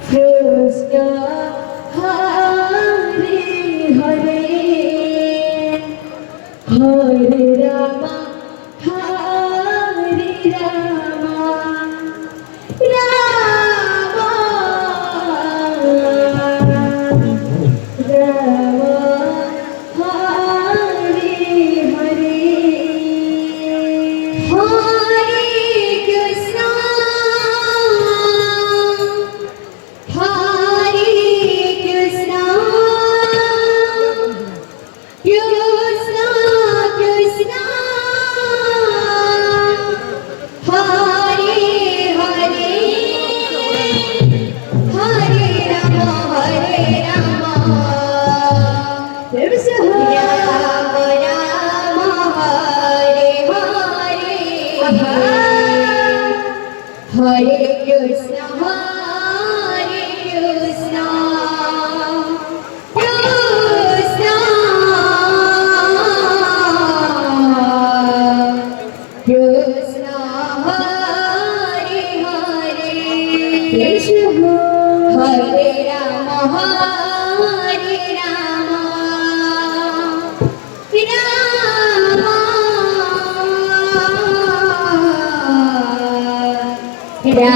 Krishna Hare Hare Hare Rama Hare Rama Rama Rama Hare Hare Hare Krishna Hare Krishna Krishna Krishna Hare Hare Hare Rama Krishna Rama Rama Hare Hare Hare Krishna Krishna Krishna Hare Hare Krishna Hare Rama Hare Rama Rama Rama